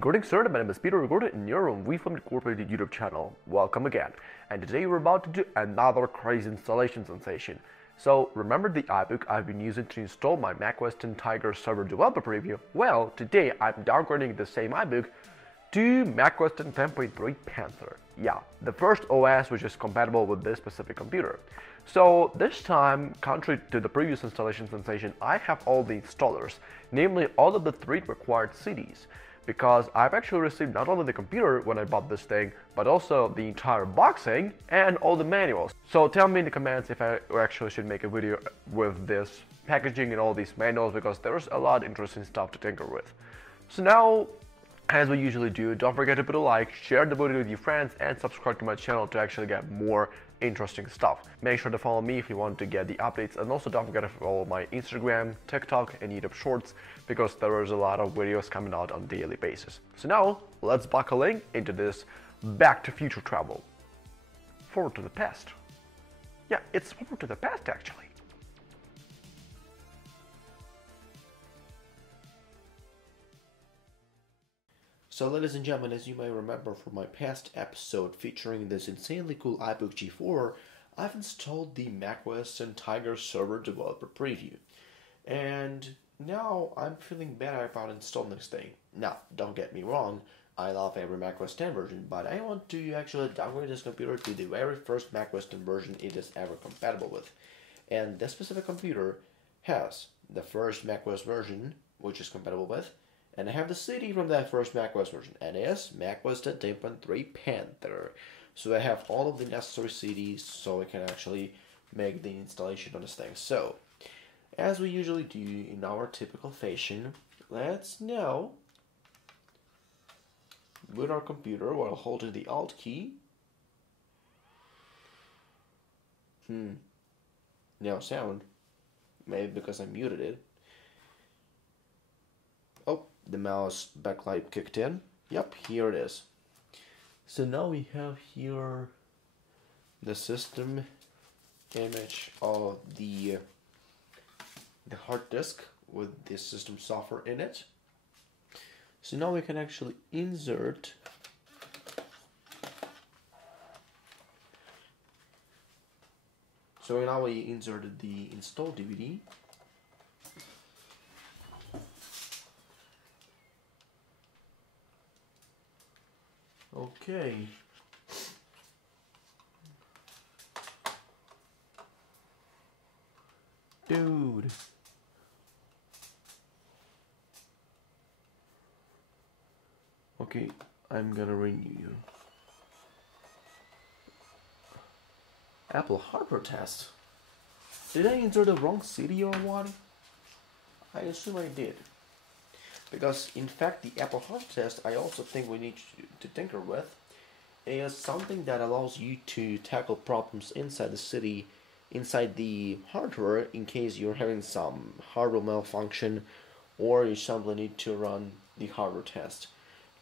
Greetings sir, my name is Peter recorded in your own VMflame Incorporated YouTube channel. Welcome again. And today we're about to do another crazy installation sensation. So remember the iBook I've been using to install my macOS X Tiger server developer preview? Well, today I'm downgrading the same iBook to macOS X 10.3 Panther. Yeah, the first OS which is compatible with this specific computer. So this time, contrary to the previous installation sensation, I have all the installers, namely all of the 3 required CDs. Because I've actually received not only the computer when I bought this thing, but also the entire boxing and all the manuals. So tell me in the comments if I actually should make a video with this packaging and all these manuals, because there's a lot of interesting stuff to tinker with. So now, as we usually do, don't forget to put a like, share the video with your friends, and subscribe to my channel to actually get more interesting stuff. Make sure to follow me if you want to get the updates, and also don't forget to follow my Instagram, TikTok, and YouTube Shorts, because there is a lot of videos coming out on a daily basis. So now, let's buckle in into this back to future travel. Forward to the past. Yeah, it's forward to the past actually. So ladies and gentlemen, as you may remember from my past episode featuring this insanely cool iBook G4, I've installed the macOS X Tiger server developer preview. And now I'm feeling better about installing this thing. Now, don't get me wrong, I love every macOS 10 version, but I want to actually downgrade this computer to the very first macOS 10 version it is ever compatible with. And this specific computer has the first macOS version, which is compatible with, and I have the CD from that first macOS version, and it's macOS 10.3 Panther. So I have all of the necessary CDs so I can actually make the installation on this thing. So, as we usually do in our typical fashion, let's now boot our computer while holding the Alt key. No sound. Maybe because I muted it. Oh, the mouse backlight kicked in. Yep, here it is. So now we have here the system image of the hard disk with the system software in it. So now we can actually insert now we inserted the install DVD. Okay. Dude. Okay, I'm gonna renew you. Apple hardware test. Did I insert the wrong CD or what? I assume I did. Because in fact the Apple hardware test I also think we need to tinker with is something that allows you to tackle problems inside the city, inside the hardware, in case you're having some hardware malfunction or you simply need to run the hardware test.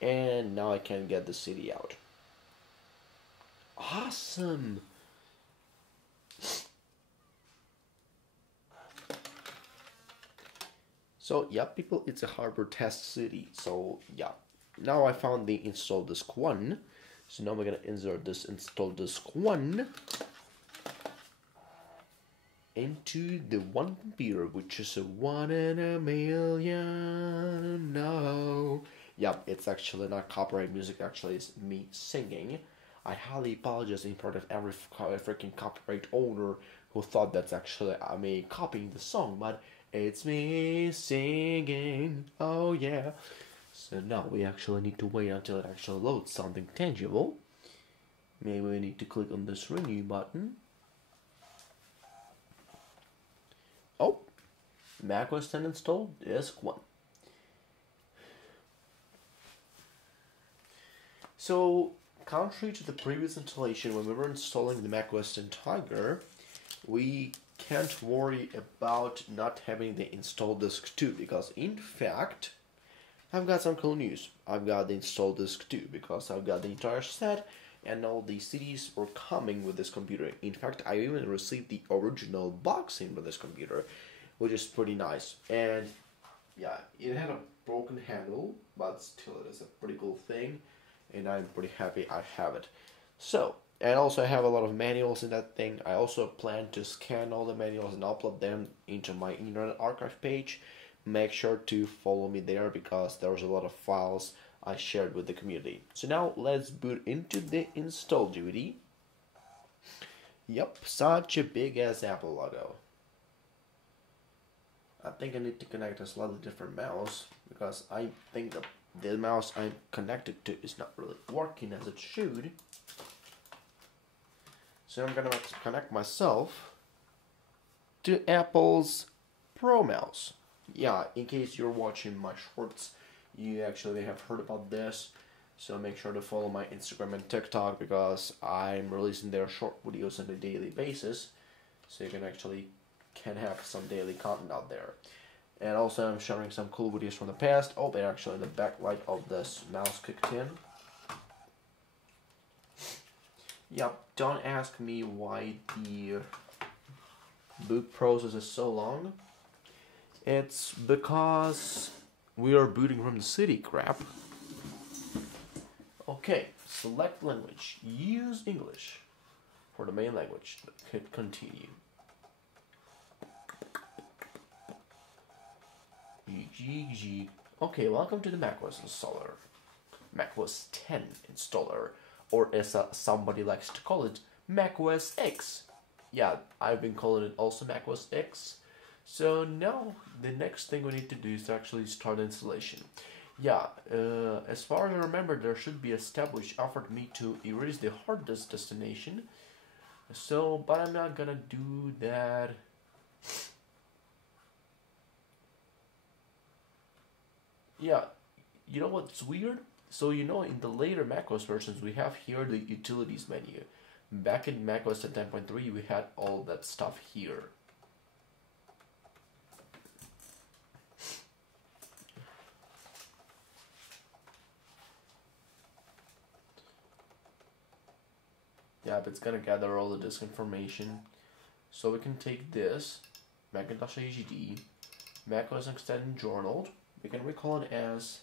And now I can get the CD out. Awesome! So yeah, people, it's a hardware test CD. So yeah, now I found the install disk 1. So now we're gonna insert this install disk 1 into the one computer, which is a 1 in a million. No. Yep, it's actually not copyright music, actually it's me singing. I highly apologize in front of every freaking copyright owner who thought that's actually me copying the song, but it's me singing, oh yeah. So now we actually need to wait until it actually loads something tangible. Maybe we need to click on this renew button. Oh, macOS 10 installed, disk 1. So, contrary to the previous installation, when we were installing the macOS X Tiger, we can't worry about not having the install disk 2, because in fact, I've got some cool news. I've got the install disk 2 because I've got the entire set and all the CDs were coming with this computer. In fact, I even received the original boxing with this computer, which is pretty nice. And yeah, it had a broken handle, but still it is a pretty cool thing, and I'm pretty happy I have it. So, and also I have a lot of manuals in that thing. I also plan to scan all the manuals and upload them into my Internet Archive page. Make sure to follow me there because there's a lot of files I shared with the community. So now let's boot into the install duty. Yep, such a big ass Apple logo. I think I need to connect a slightly different mouse because I think the mouse I'm connected to is not really working as it should. So I'm gonna connect myself to Apple's Pro mouse. Yeah, in case you're watching my shorts, you actually have heard about this. So make sure to follow my Instagram and TikTok because I'm releasing their short videos on a daily basis. So you can have some daily content out there. And also I'm sharing some cool videos from the past. Oh, they're actually the backlight of this mouse kicked in. Yep, don't ask me why the boot process is so long. It's because we are booting from the city, crap. Okay, select language. Use English for the main language. Hit continue. Okay, welcome to the macOS installer. macOS 10 installer, or as somebody likes to call it, macOS X. Yeah, I've been calling it also macOS X. So now the next thing we need to do is to actually start installation. Yeah, as far as I remember, there should be a step which offered me to erase the hard disk destination. So, but I'm not gonna do that. Yeah, you know what's weird? So you know in the later macOS versions we have here the utilities menu. Back in macOS 10.3 we had all that stuff here. Yeah, but it's gonna gather all the disk information. So we can take this, Macintosh AGD, macOS Extended Journal. We can recall it as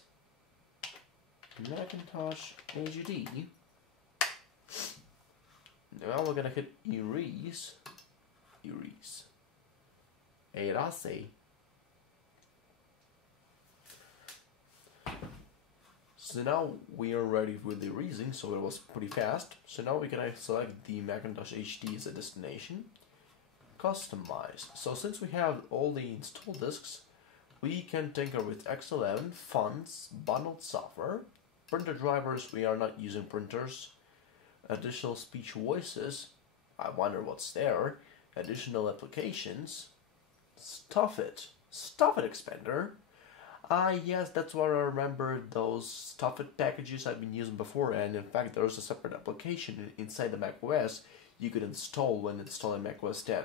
Macintosh AGD. Now we're gonna hit erase. Erase. So now we are ready with the erasing, so it was pretty fast. So now we can select the Macintosh HD as a destination. Customize. So since we have all the installed disks, we can tinker with X11, fonts, bundled software, printer drivers, we are not using printers, additional speech voices, I wonder what's there, additional applications, Stuff It Expander. Yes, that's where I remember those Stuff It packages I've been using before, and in fact there's a separate application inside the macOS you could install when installing macOS 10.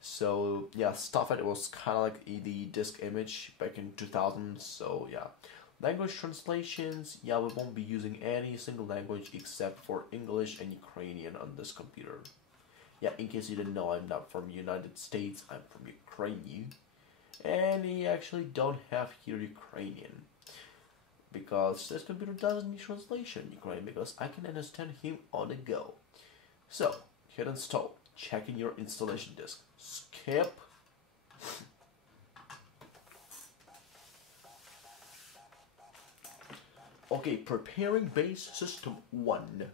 So yeah, Stuff It was kind of like the disk image back in 2000, so yeah. Language translations, yeah, we won't be using any single language except for English and Ukrainian on this computer. Yeah, in case you didn't know, I'm not from United States, I'm from Ukraine. And we actually don't have here Ukrainian because this computer doesn't need translation in Ukrainian because I can understand him on the go. So, hit install, checking your installation disk. Skip. Okay, preparing base system 1.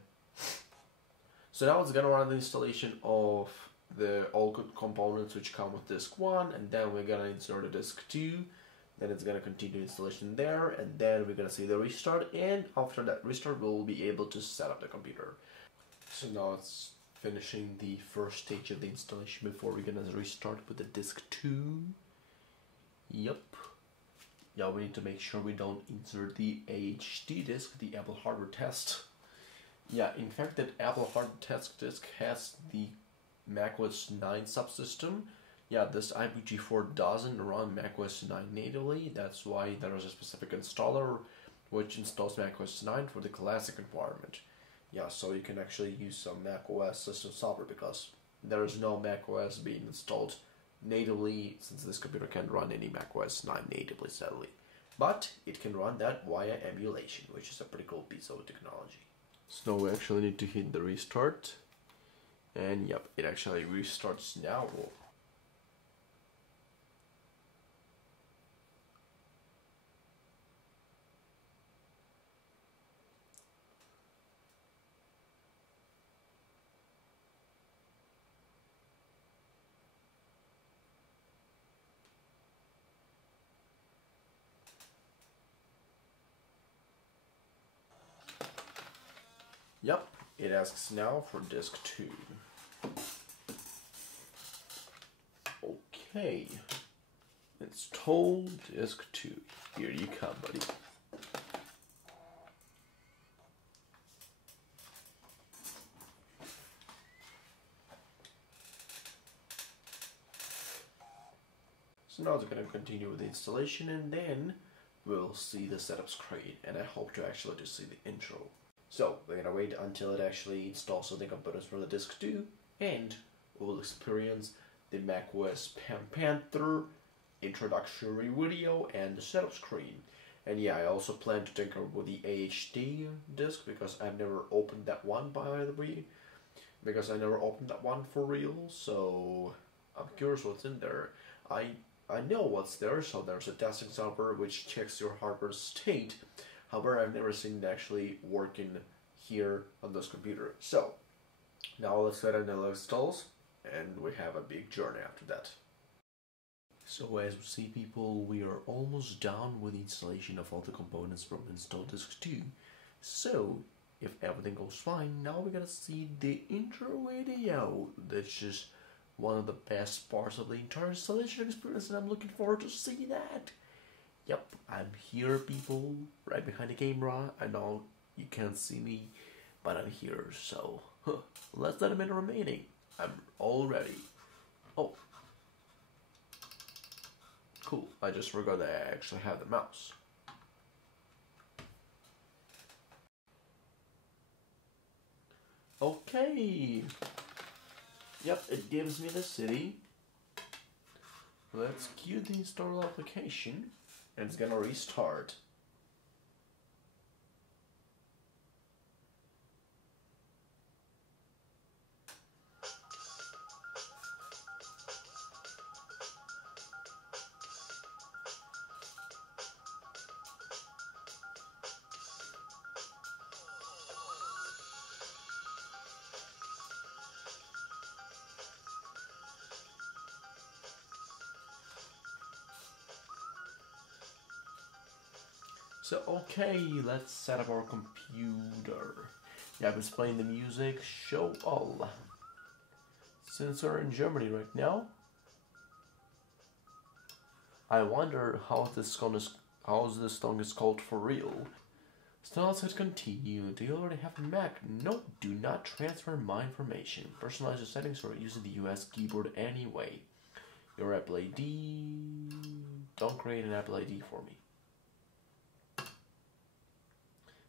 So now it's gonna run the installation of all good components which come with disk 1, and then we're gonna insert a disk 2, then it's gonna continue installation there, and then we're gonna see the restart, and after that restart we'll be able to set up the computer. So now it's finishing the first stage of the installation before we're gonna restart with the disk 2. Yep. Yeah, we need to make sure we don't insert the AHD disk, the Apple hardware test. Yeah, in fact that Apple hardware test disk has the macOS 9 subsystem. Yeah, this iBook G4 doesn't run macOS 9 natively, that's why there is a specific installer which installs macOS 9 for the classic environment. Yeah, so you can actually use some macOS system software because there is no macOS being installed natively, since this computer can't run any macOS 9 natively, sadly. But it can run that via emulation, which is a pretty cool piece of technology. So we actually need to hit the restart. And yep, it actually restarts now. Yep, it asks now for disk 2. Okay, install disk 2. Here you come, buddy. So now it's going to continue with the installation, and then we'll see the setup screen, and I hope to actually just see the intro. So we're going to wait until it actually installs the components for the disk 2, and we'll experience the macOS PANTHER introductory video and the setup screen. And yeah, I also plan to tinker with the AHD disk, because I've never opened that one, by the way. Because I never opened that one for real, so I'm curious what's in there. I know what's there, so there's a testing software which checks your hardware state. However, I've never seen it actually working here on this computer. So, now let's set in the installs, and we have a big journey after that. So as we see, people, we are almost done with the installation of all the components from install disk 2. So, if everything goes fine, now we're gonna see the intro video. That's just one of the best parts of the entire installation experience, and I'm looking forward to see that. Yep, I'm here, people, right behind the camera. I know you can't see me, but I'm here, so less than a minute remaining. I'm all ready. Oh, cool. I just forgot that I actually have the mouse. Okay. Yep, it gives me the city. Let's queue the install application, and it's gonna restart. So, okay, let's set up our computer. Yeah, it's playing the music, show all. Since we're in Germany right now, I wonder how this song is called for real. Still said continue. Do you already have a Mac? No, do not transfer my information. Personalize your settings or using the US keyboard anyway. Your Apple ID. Don't create an Apple ID for me,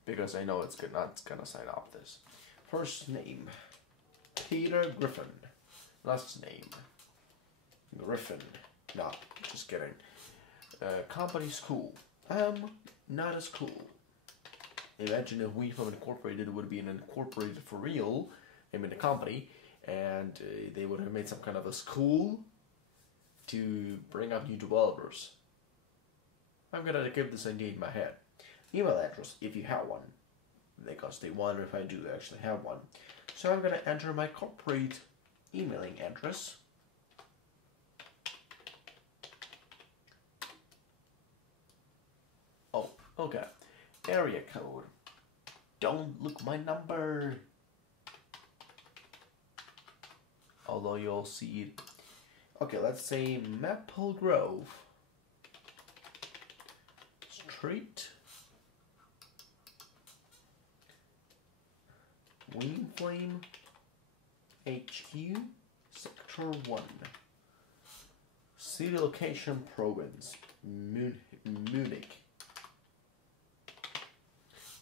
because I know it's not gonna sign off this. First name, Peter Griffin. Last name, Griffin. No, just kidding. Company school. Not as cool. Imagine if VMflame Incorporated would be an incorporated for real, I mean a company, and they would have made some kind of a school to bring up new developers. I'm gonna keep this idea in my head. Email address, if you have one, because they wonder if I do actually have one. So I'm gonna enter my corporate emailing address. Oh, okay. Area code. Don't look my number. Although you'll see it. Okay, let's say Maple Grove Street, VMflame HQ, Sector 1. City location, province, Munich.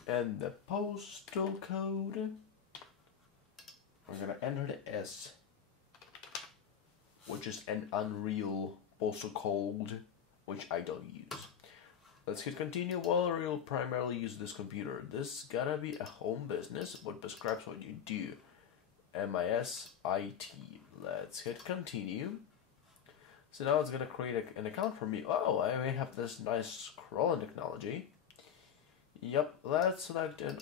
And the postal code, we're gonna enter it as which is an Unreal, also called, which I don't use. Let's hit continue. Well, we'll primarily use this computer. This is gonna be a home business, what describes what you do. MISIT. Let's hit continue. So now it's gonna create an account for me. Oh, I may have this nice scrolling technology. Yep, let's select an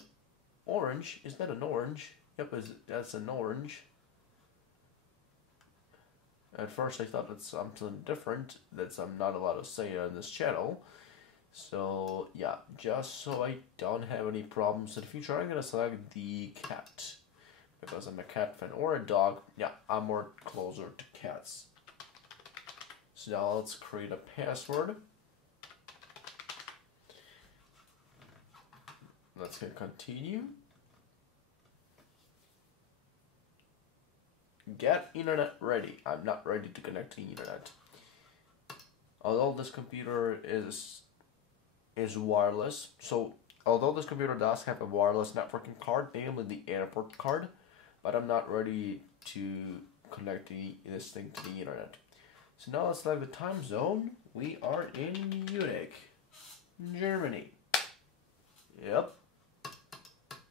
orange. Is that an orange? Yep, that's an orange. At first I thought it's something different that I'm not allowed to say on this channel. So yeah, just so I don't have any problems in the future, I'm gonna select the cat. Because I'm a cat fan, or a dog. Yeah, I'm more closer to cats. So now let's create a password. Let's hit continue. Get internet ready. I'm not ready to connect to the internet. Although this computer is wireless, so although this computer does have a wireless networking card, namely the airport card, but I'm not ready to connect this thing to the internet. So now let's select the time zone. We are in Munich, Germany. Yep.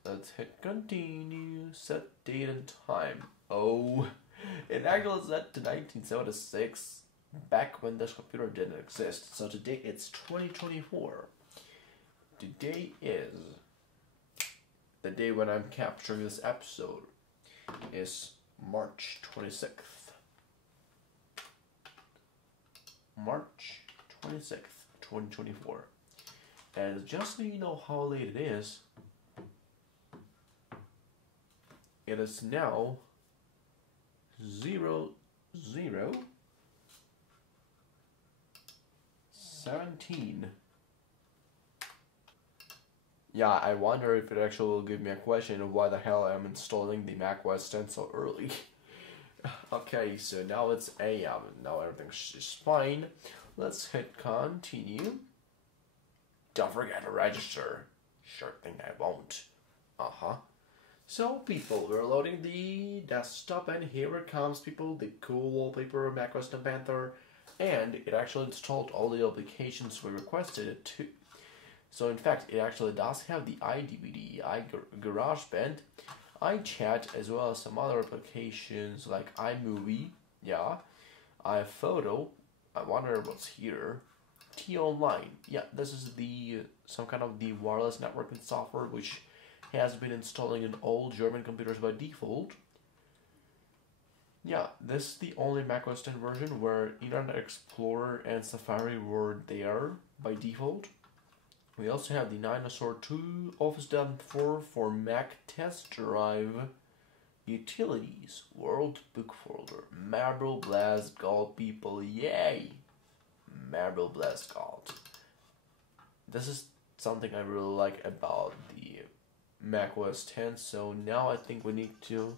Let's hit continue, set date and time. Oh, it actually set to 1976, back when this computer didn't exist. So today it's 2024. Today is the day when I'm capturing this episode is March 26th. March 26th, 2024. And just so you know how late it is now 00:17. Yeah, I wonder if it actually will give me a question of why the hell I'm installing the macOS 10 so early. Okay, so now it's AM. Now everything's just fine. Let's hit continue. Don't forget to register. Sure thing, I won't. So people, we're loading the desktop and here it comes, people, the cool wallpaper of macOS 10 Panther, and it actually installed all the applications we requested it to. So in fact, it actually does have the iDVD, GarageBand, iChat, as well as some other applications like iMovie, yeah, iPhoto, I wonder what's here, T-Online, yeah, this is some kind of the wireless networking software which has been installing in all German computers by default. Yeah, this is the only macOS 10 version where Internet Explorer and Safari were there by default. We also have the Dinosaur 2 Office 2004 for Mac Test Drive, Utilities, World Book Folder, Marble Blast Gold, people, yay! Marble Blast Gold. This is something I really like about the macOS 10, so now I think we need to...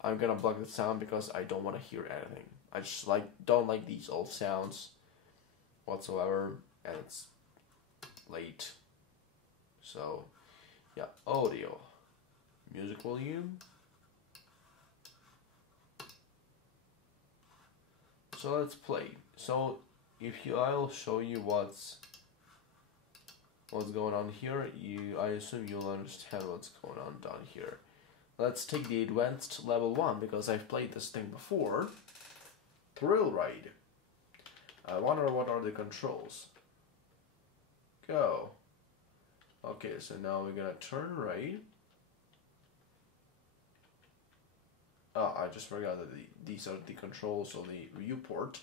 I'm gonna block the sound because I don't want to hear anything. I just don't like these old sounds whatsoever, and it's late. So, yeah, audio. Music volume. So let's play. So, I'll show you what's going on here. I assume you'll understand what's going on down here. Let's take the advanced level 1 because I've played this thing before. Thrill Ride. I wonder what are the controls. Go. Okay, so now we're gonna turn right. Oh, I just forgot that these are the controls of the viewport.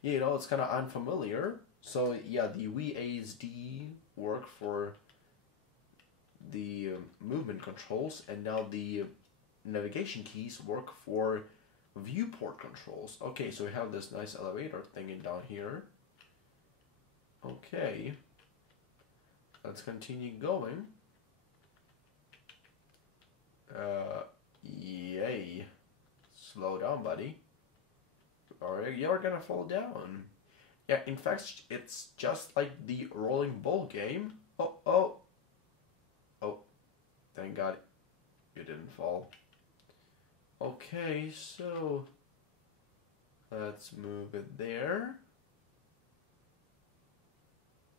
Yeah, you know, it's kind of unfamiliar. So yeah, the WASD work for the movement controls, and now the navigation keys work for viewport controls. Okay, so we have this nice elevator thing down here. Okay, let's continue going. Yay. Slow down, buddy, or you're gonna fall down. Yeah, in fact, it's just like the rolling ball game. Oh, thank God you didn't fall. Okay, so let's move it there.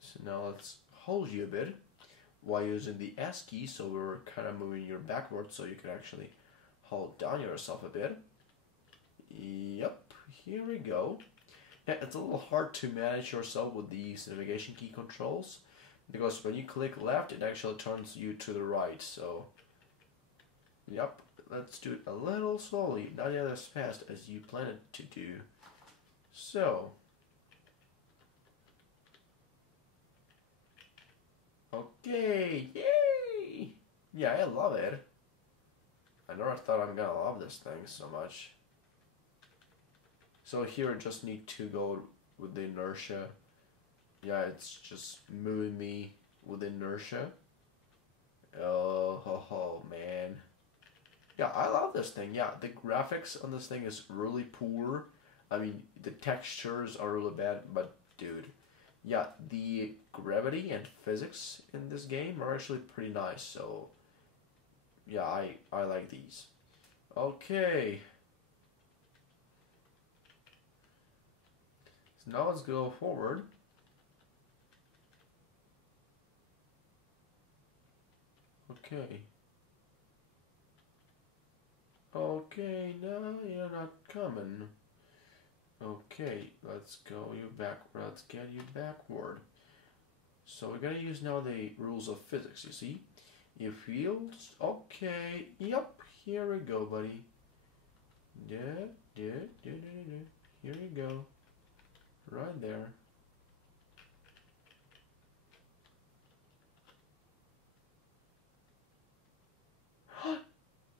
So now let's hold you a bit while using the S key, so we're kind of moving you backwards so you can actually hold down yourself a bit. Yep, here we go. Yeah, it's a little hard to manage yourself with these navigation key controls because when you click left, it actually turns you to the right. So, yep, let's do it a little slowly, not yet as fast as you plan it to do. So, okay, yay! Yeah, I love it. I never thought I'm gonna love this thing so much. So here I just need to go with the inertia. Yeah, it's just moving me with inertia. Oh, man. Yeah, I love this thing. Yeah, the graphics on this thing is really poor. I mean, the textures are really bad, but dude. Yeah, the gravity and physics in this game are actually pretty nice, so yeah, I like these. Okay. So now let's go forward. Okay. Okay, no, you're not coming. Okay, let's go you back. Let's get you backward. So we're gonna use now the rules of physics. You see, if fields. Okay, yep. Here we go, buddy. Here you go. Right there.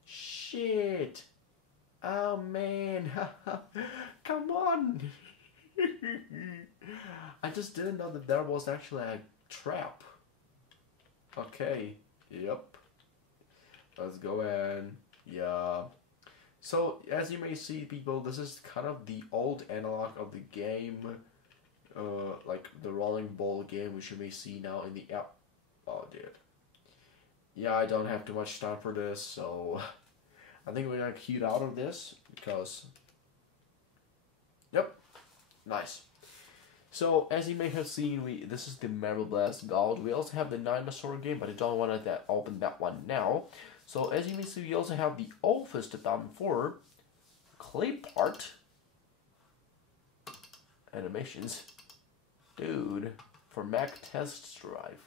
Shit! Oh man! Come on! I just didn't know that there was actually a trap. Okay, yep. Let's go in. Yeah. So, as you may see, people, this is kind of the old analog of the game. Like the rolling ball game, which you may see now in the app. Oh, dude. Yeah, I don't have too much time for this, so I think we're gonna queue out of this because. Yep, nice. So as you may have seen, this is the Marble Blast Gold. We also have the Dinosaur game, but I don't want to open that one now. So as you may see, we also have the Office 2004 clay part animations, dude, for Mac test drive.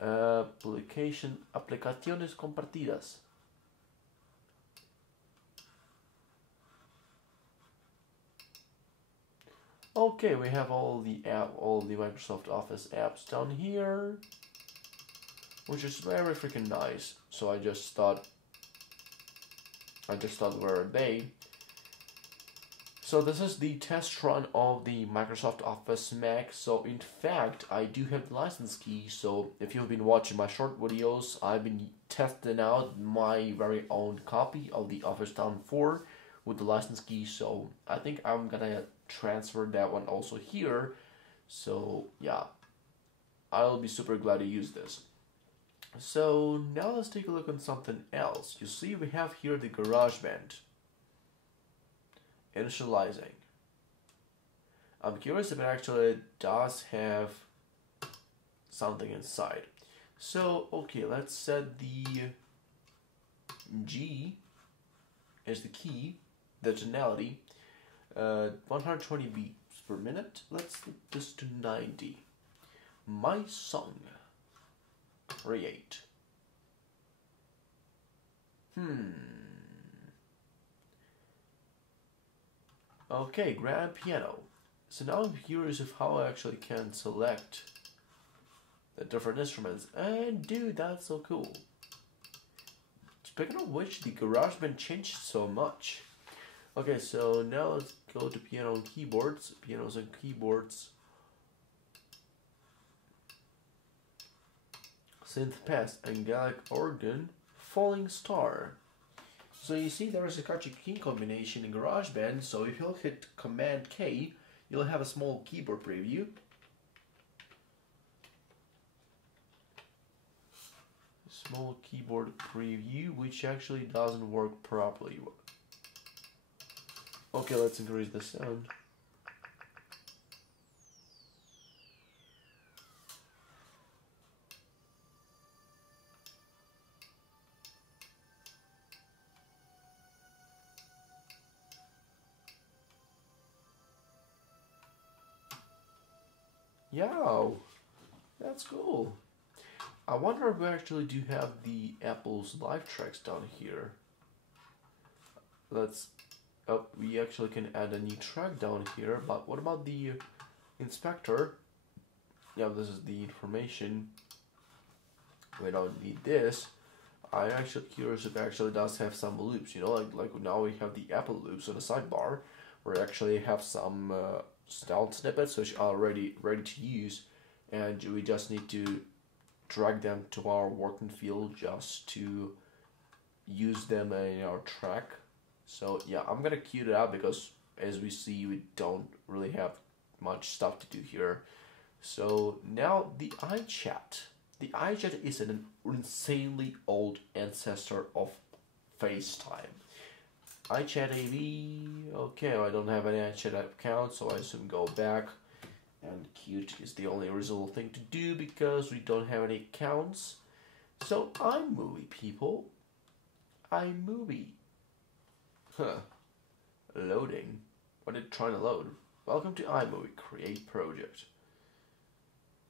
Aplicaciones compartidas. Okay, we have all the Microsoft Office apps down here, which is very freaking nice. So I just thought where are they? So this is the test run of the Microsoft Office Mac. So in fact, I do have the license key. So if you've been watching my short videos, I've been testing out my very own copy of the Office 2004 with the license key. So I think I'm gonna transfer that one also here. So yeah, I'll be super glad to use this. So now let's take a look on something else. You see, we have here the GarageBand. Initializing. I'm curious if it actually does have something inside. So, okay, let's set the G as the key, the tonality, 120 beats per minute. Let's set this to 90. My song. Create. Okay, grand piano. So now I'm curious of how I actually can select the different instruments. And dude, that's so cool. Speaking of which, the GarageBand changed so much. Okay, so now let's go to piano and keyboards. Pianos and keyboards. Synth pass, angelic organ, falling star. So you see there is a catchy key combination in GarageBand, so if you'll hit Command K, you'll have a small keyboard preview. Small keyboard preview, which actually doesn't work properly. Okay, let's increase the sound. Yeah, that's cool. I wonder if we actually do have the Apple's live tracks down here. Let's... Oh, we actually can add a new track down here, but what about the inspector? Yeah, this is the information. We don't need this. I'm actually curious if it actually does have some loops, you know, like now we have the Apple loops on the sidebar, where we actually have some sound snippets which are ready to use, and we just need to drag them to our working field just to use them in our track. So yeah, I'm gonna queue it out because as we see, we don't really have much stuff to do here. So now the iChat. The iChat is an insanely old ancestor of FaceTime. iChat AV, okay, I don't have any iChat account, so I assume go back. And cute is the only reasonable thing to do because we don't have any accounts. So iMovie, people. iMovie. Huh. Loading. What are you trying to load? Welcome to iMovie. Create project.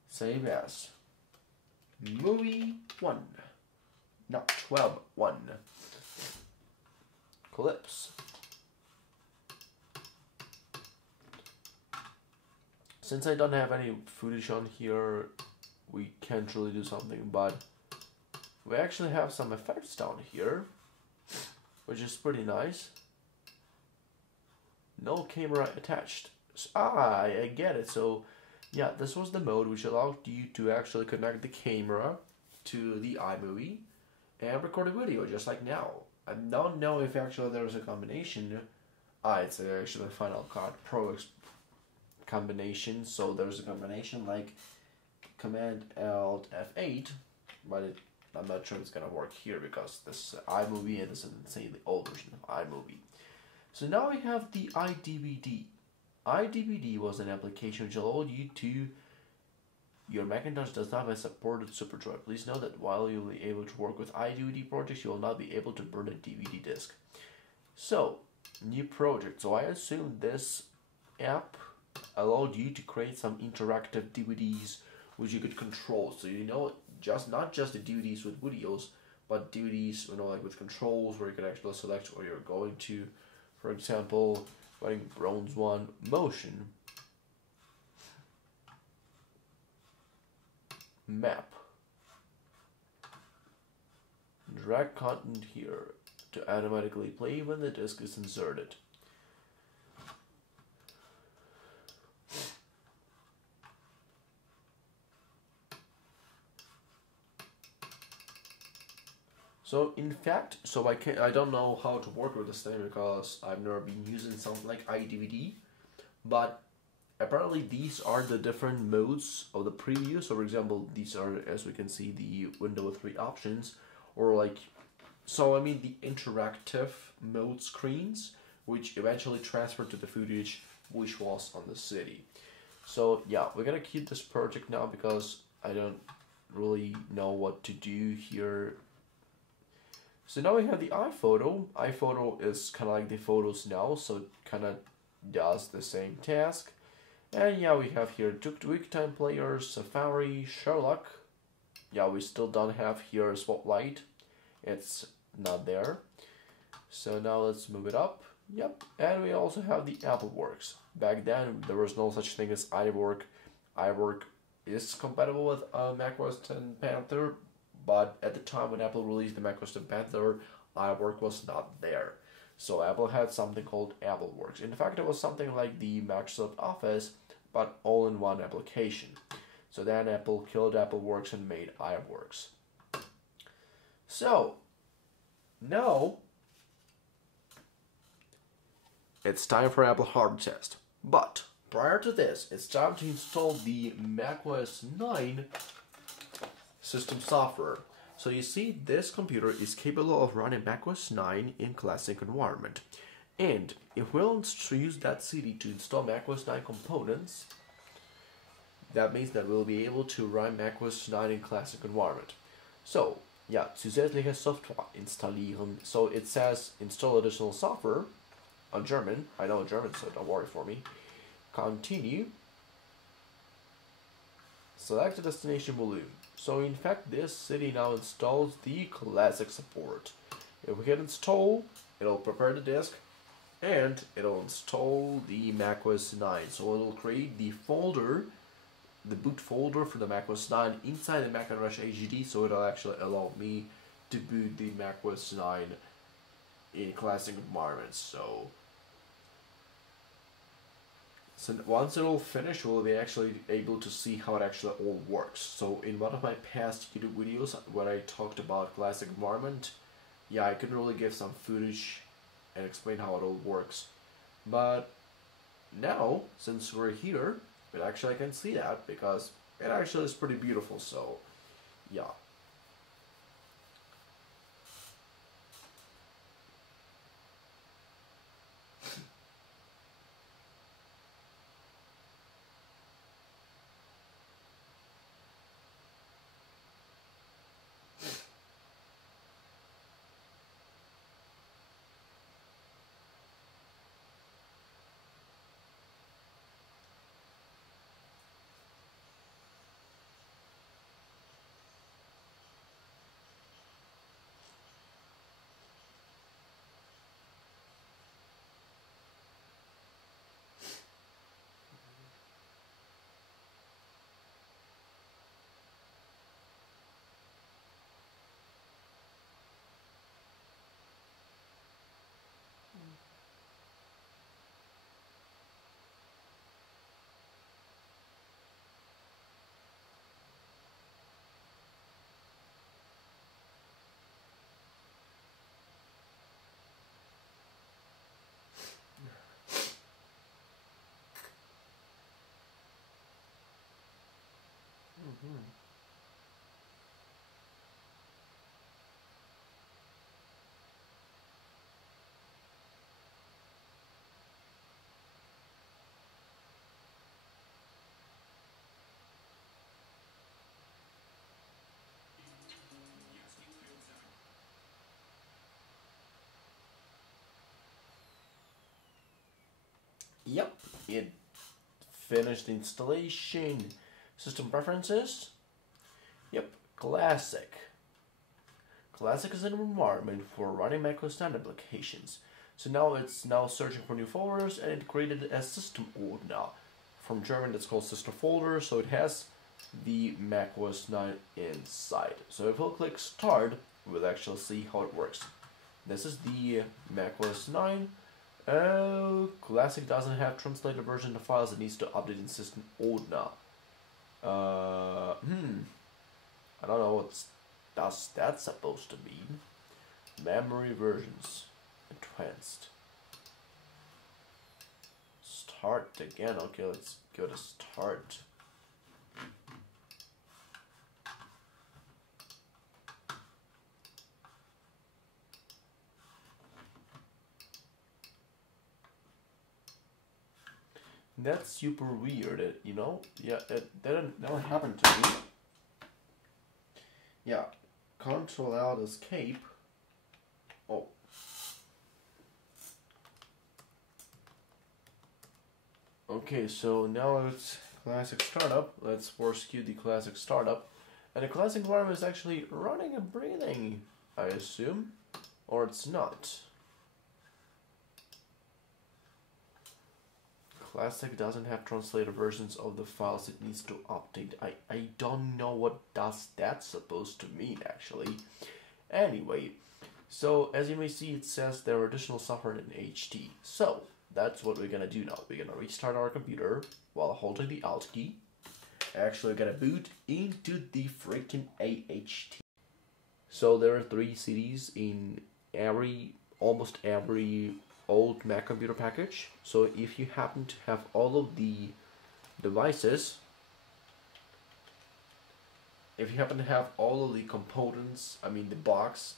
Save as. Movie 1. Not 12, 1. Clips. Since I don't have any footage on here, we can't really do something, but we actually have some effects down here, which is pretty nice. No camera attached. I get it. So yeah, this was the mode which allowed you to actually connect the camera to the iMovie and record a video just like now. I don't know if actually there's a combination. It's actually Final Cut Pro combination, so there's a combination like Command Alt F8, but I'm not sure it's gonna work here because this is iMovie and this is an insanely old version of iMovie. So now we have the iDVD. iDVD was an application which allowed you to... Your Macintosh does not have a supported SuperDrive. Please note that while you'll be able to work with iDVD projects, you will not be able to burn a DVD disc. So, new project. So I assume this app allowed you to create some interactive DVDs which you could control. So you know, not just the DVDs with videos, but DVDs, you know, like with controls where you can actually select where you're going to. For example, running Bronze One motion map. Drag content here to automatically play when the disc is inserted. So in fact, I don't know how to work with this thing because I've never been using something like iDVD, but apparently these are the different modes of the preview. So for example, these are, as we can see, the Windows 3 options, or like, so I mean the interactive mode screens, which eventually transfer to the footage which was on the city. So yeah, we're gonna keep this project now because I don't really know what to do here. So now we have the iPhoto. iPhoto is kind of like the Photos Now, so it kind of does the same task. And yeah, we have here QuickTime Player, Safari, Sherlock. Yeah, we still don't have here Spotlight. It's not there. So now let's move it up. Yep, and we also have the Apple Works. Back then, there was no such thing as iWork. iWork is compatible with macOS 10 Panther, but at the time when Apple released the macOS 10 Panther, iWork was not there. So Apple had something called Apple Works. In fact, it was something like the Microsoft Office, but all in one application. So then Apple killed Apple Works and made iWorks. So now it's time for Apple hardware test. But prior to this, it's time to install the macOS 9 system software. So you see, this computer is capable of running macOS 9 in classic environment. And if we'll use that CD to install macOS 9 components, that means that we'll be able to run macOS 9 in classic environment. So, ja, zusätzliche Software installieren. So it says install additional software on German. I know German, so don't worry for me. Continue. Select the destination volume. So in fact, this CD now installs the classic support. If we hit install, it'll prepare the disk and it'll install the macOS 9. So it'll create the folder, the boot folder for the macOS 9 inside the Macintosh HDD, so it'll actually allow me to boot the macOS 9 in classic environments. So once it'll finish, we'll be actually able to see how it actually all works. So in one of my past YouTube videos, when I talked about classic environment, yeah, I could really give some footage and explain how it all works. But now, since we're here, it actually I can see that because it actually is pretty beautiful. So yeah. Yep, it finished the installation. System preferences. Yep, classic. Classic is an environment for running macOS 9 applications. So now it's searching for new folders, and it created a system ordner. From German, that's called system folder. So it has the macOS 9 inside. So if we'll click start, we'll actually see how it works. This is the macOS 9. Classic doesn't have translated version of files. It needs to update in system ordner. I don't know what that's supposed to mean. Memory versions. Advanced. Start again. Okay, let's go to start. That's super weird, you know? Yeah, that never happened to me. Yeah, Control Alt Escape. Oh. Okay, so now it's classic startup. Let's force queue the classic startup. And the classic environment is actually running and breathing, I assume. Or it's not. Classic doesn't have translated versions of the files it needs to update. I don't know what does that supposed to mean actually. Anyway, so as you may see, it says there are additional software in HT. So that's what we're gonna do now. We're gonna restart our computer while holding the Alt key. Actually, we're gonna boot into the freaking AHT. So there are 3 CDs in almost every old Mac computer package. So if you happen to have all of the devices, if you happen to have all of the components, I mean the box,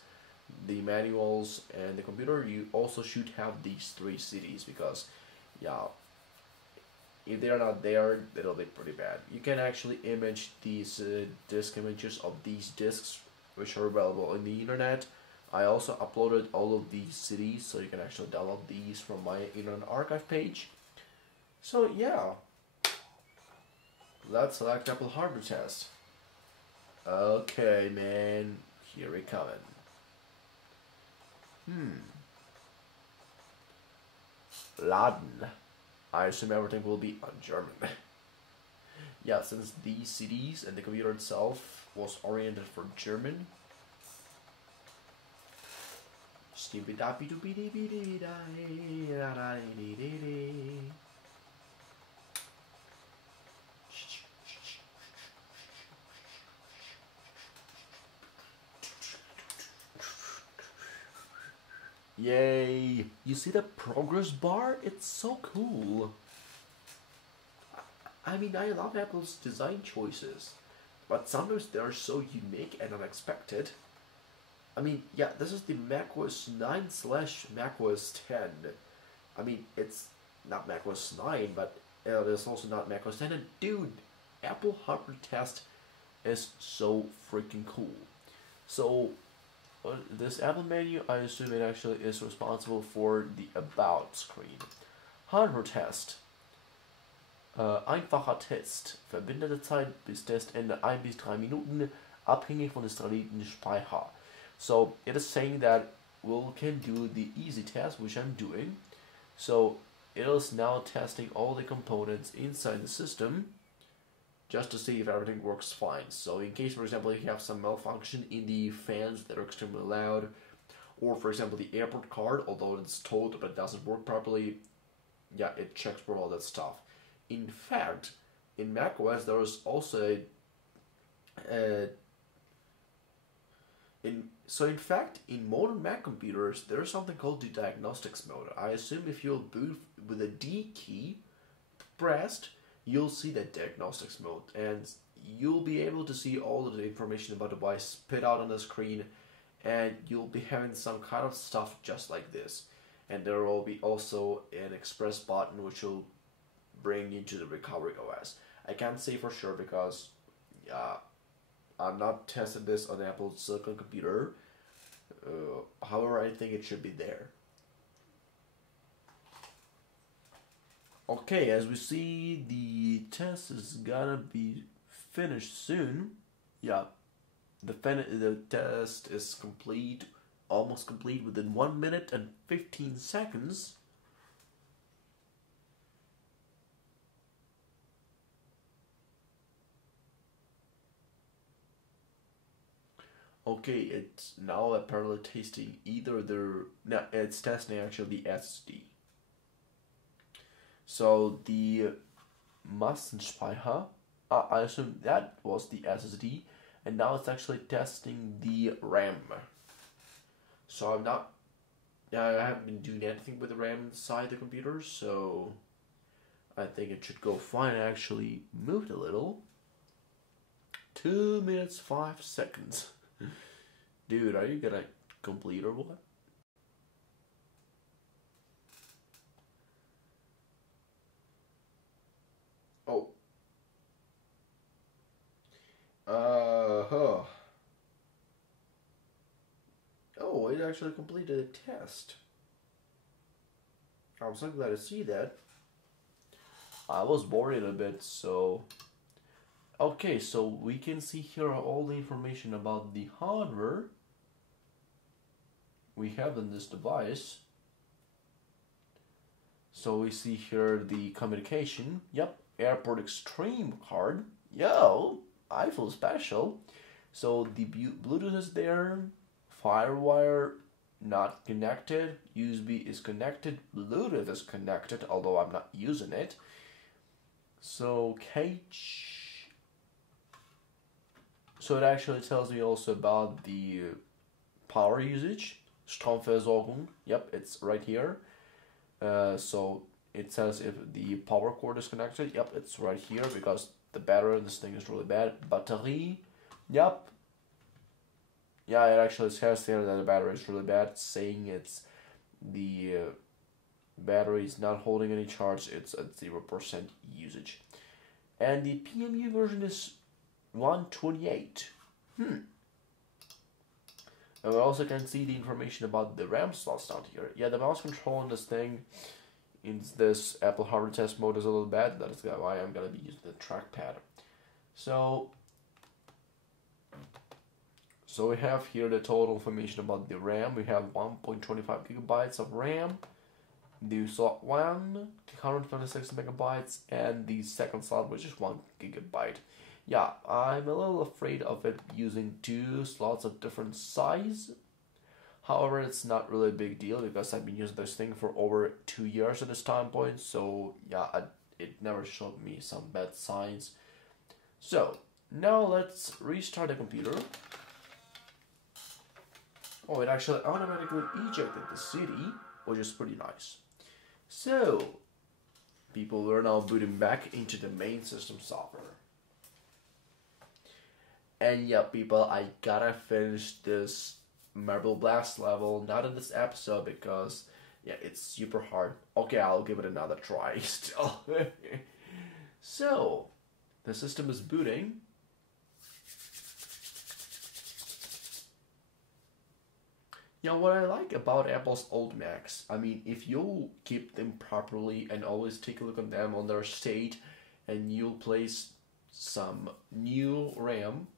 the manuals, and the computer, you also should have these 3 CDs, because yeah, if they're not there, it'll be pretty bad. You can actually image these disk images of these disks, which are available on the internet. I also uploaded all of these CDs, so you can actually download these from my Internet Archive page. So yeah, let's select Apple hardware test. Okay, man, here we come. Laden. I assume everything will be on German. Yeah, since these CDs and the computer itself was oriented for German. Yay! You see the progress bar? It's so cool. I mean, I love Apple's design choices, but sometimes they are so unique and unexpected. I mean, yeah, this is the macOS 9/macOS 10. I mean, it's not macOS 9, but it's also not macOS 10. And dude, Apple hardware test is so freaking cool. So, this Apple menu, I assume it actually is responsible for the About screen. Hardware test. Einfacher Test. Verwendete Zeit bis Testende 1 bis 3 Minuten, abhängig von installierten Speicher. So it is saying that we can do the easy test, which I'm doing. So it is now testing all the components inside the system, just to see if everything works fine. So in case, for example, you have some malfunction in the fans that are extremely loud, or for example the airport card, although it's told but it doesn't work properly, yeah, it checks for all that stuff. In fact, in macOS there is also in modern Mac computers there's something called the diagnostics mode. I assume if you'll boot with the D key pressed, you'll see that diagnostics mode, and you'll be able to see all of the information about the device spit out on the screen, and you'll be having some kind of stuff just like this. And there will be also an express button which will bring you to the recovery OS. I can't say for sure because I'm not testing this on Apple's Silicon computer. However, I think it should be there. Okay, as we see, the test is gonna be finished soon. Yeah, the test is complete, almost complete, within 1 minute and 15 seconds. Okay, it's now apparently testing either it's testing actually the SSD. So the Massenspeicher, I assume that was the SSD, and now it's actually testing the RAM. So I haven't been doing anything with the RAM inside the computer, so I think it should go fine. I actually moved a little. 2 minutes 5 seconds. Dude, are you gonna complete or what? Oh. Oh, it actually completed a test. I'm so glad to see that. I was worried a bit, so... Okay, so we can see here all the information about the hardware we have in this device. So we see here the communication. Yep, Airport Extreme card. Yo, I feel special. So the Bluetooth is there. Firewire not connected. USB is connected. Bluetooth is connected, although I'm not using it. So cache. So it actually tells me also about the power usage. Stromversorgung. Yep, it's right here. So it says if the power cord is connected. Yep, it's right here because the battery in this thing is really bad. Batterie, Yep. Yeah, it actually says here that the battery is really bad, saying it's the battery is not holding any charge, it's at 0% usage. And the PMU version is 128. And we also can see the information about the RAM slots down here. Yeah, the mouse control in this thing, in this Apple hardware test mode, is a little bad. That is why I'm going to be using the trackpad. So we have here the total information about the RAM. We have 1.25 gigabytes of RAM. The slot 1, 256 megabytes, and the second slot, which is 1 gigabyte. Yeah, I'm a little afraid of it using 2 slots of different size. However, it's not really a big deal because I've been using this thing for over 2 years at this time point. So yeah, it never showed me some bad signs. So now let's restart the computer. Oh, it actually automatically ejected the CD, which is pretty nice. So, people, we're now booting back into the main system software. And yeah, people, I gotta finish this Marble Blast level, not in this episode because, yeah, it's super hard. Okay, I'll give it another try still. So, the system is booting. You know, what I like about Apple's old Macs, I mean, if you'll keep them properly and always take a look at them on their state, and you'll place some new RAM,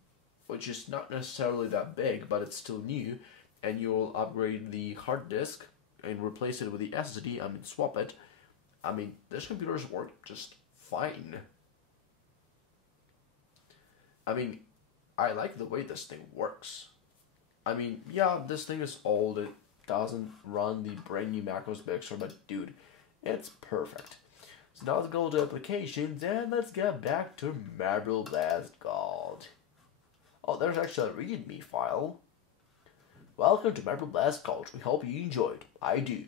which is not necessarily that big, but it's still new, and you'll upgrade the hard disk and replace it with the SSD, I mean, swap it, I mean, this computers work just fine. I mean, I like the way this thing works. I mean, yeah, this thing is old, it doesn't run the brand new macOS Big Sur, but dude, it's perfect. So now let's go to applications, and let's get back to Marble Blast Gold. Oh, there's actually a README file. Welcome to Marble Blast Gold, we hope you enjoyed. I do.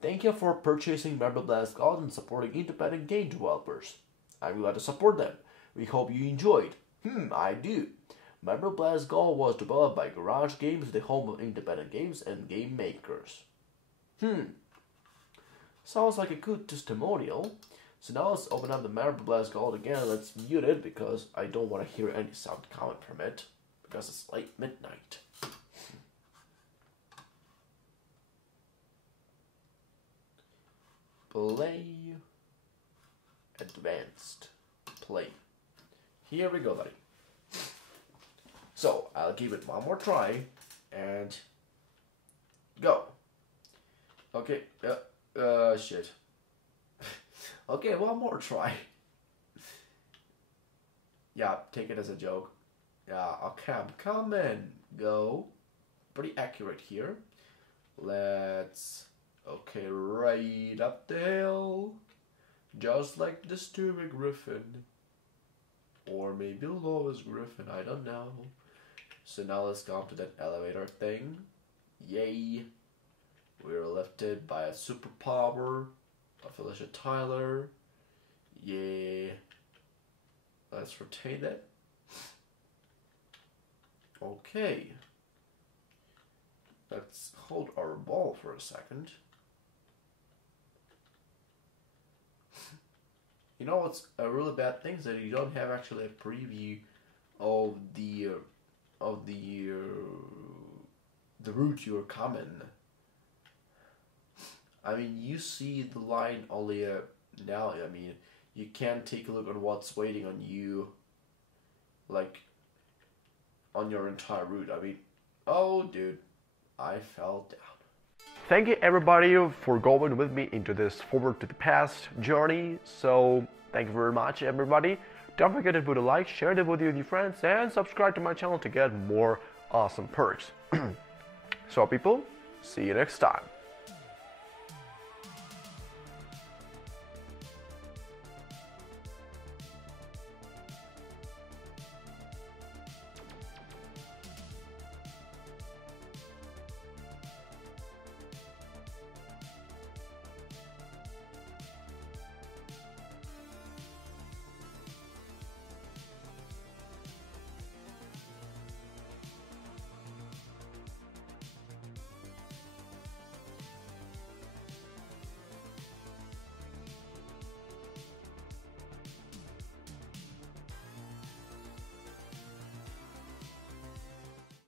Thank you for purchasing Marble Blast Gold and supporting independent game developers. I'm glad to support them. We hope you enjoyed. I do. Marble Blast Gold was developed by Garage Games, the home of independent games and game makers. Sounds like a good testimonial. So now let's open up the Marble Blast Gold again. Let's mute it because I don't want to hear any sound coming from it because it's late midnight. Play. Advanced. Play. Here we go, buddy. So, I'll give it one more try, and go. Okay, shit. Okay, one more try. Yeah, take it as a joke. Yeah, okay, I'm coming. Go. Pretty accurate here. Let's, okay, right up the hill. Just like the Stewie Griffin. Or maybe Lois Griffin, I don't know. So now let's go on to that elevator thing. Yay. We're lifted by a superpower of Felicia Tyler. Yay. Let's rotate it. Okay. Let's hold our ball for a second. You know what's a really bad thing is that you don't have actually a preview of the route you're coming. I mean, you see the line only now. I mean, you can't take a look at what's waiting on you, like on your entire route. I mean, oh dude, I fell down. Thank you everybody for going with me into this forward to the past journey. So thank you very much everybody. Don't forget to put a like, share the video with your friends, and subscribe to my channel to get more awesome perks. So people, see you next time.